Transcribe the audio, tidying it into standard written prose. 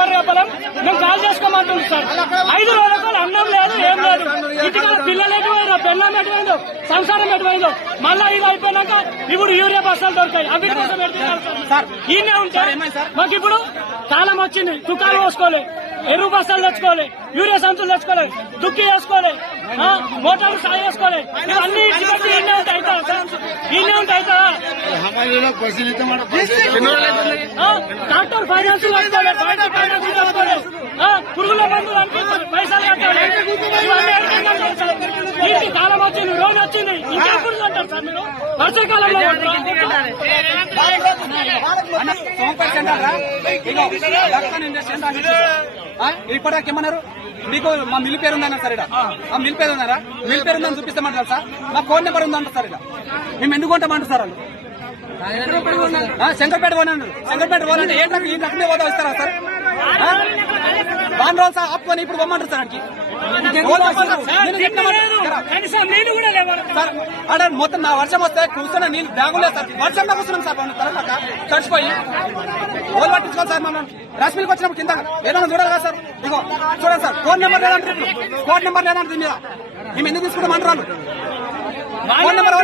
బర్రె పొలం మేము కాల్ చేసుకోమంటుంది సార్. 5 రోజులకు అన్నం లేదు, ఏం లేదు. ఇంటికి పిల్లలు ఎటువైందో, పెళ్ళం ఎటువైందో, సంసారం ఎటువైందో. మళ్ళా ఇది అయిపోయినాక ఇప్పుడు యూరియా బస్తాలు దొరుకుతాయి, అవి కోసం పెడుతున్నారు సార్. ఈయనే ఉంటే మాకు ఇప్పుడు కాలం వచ్చింది, తుకాలు పోసుకోవాలి, ఎరువు బస్తాలు తెచ్చుకోవాలి, యూరియా సంచులు తెచ్చుకోవాలి, దుక్కి వేసుకోవాలి, మోటార్లు సాగు వేసుకోవాలి. ఇవన్నీ ఈయనే ఉంటే అవుతారా సార్? ఈయనే ఉంటే అవుతారా? ట్రాక్టర్ ఫైనాన్స్ కట్టుకోవాలి, బయట ఫైనాన్స్ కట్టుకోవాలి, పురుగుల మందులు అనిపిస్తుంది, పైసలు కట్టాలి. ఇవన్నీ ఇంటి కాలం వచ్చింది, రోజు వచ్చింది, ఇంకెప్పుడు అంటారు సార్ మీరు? వర్షాకాలంలో ఇప్పటిదాకా ఏమన్నారు? మీకు మా మిల్ పేరు ఉందన్నారు సార్. ఆ మిల్ పేరు ఉందరా? మిల్ పేరు ఉందని చూపిస్తామంటారు సార్. మా ఫోన్ నెంబర్ ఉందంటారు సార్. మేము ఎందుకు కొంటామంటారు సార్ వాళ్ళు? శంకర్పేట పోనండి. శంకర్పేట పోనండి. ఏ ట్రక్ ఈ ట్రక్ మీద పోతా వస్తారా సార్? బాగా రోజులు సార్ ఆపుకొని ఇప్పుడు పోమంటారు సార్. అక్కడ మొత్తం నా వర్షం వస్తే కూర్చున్న నీళ్ళు బ్యాగులేదు సార్. వర్షంలో కూర్చున్నాం సార్. తర్వాత తడిచిపోయి ఓలు పట్టించుకోవాలి సార్. మనం రాష్ట్రీలకు వచ్చినప్పుడు కింద ఏదైనా చూడాలి కదా సార్. ఇగో చూడండి సార్, ఫోన్ నెంబర్ లేదంటే ఫోన్ నెంబర్ లేదంటే మీద మేము ఎందుకు తీసుకుంటాం అంటారు. Phone number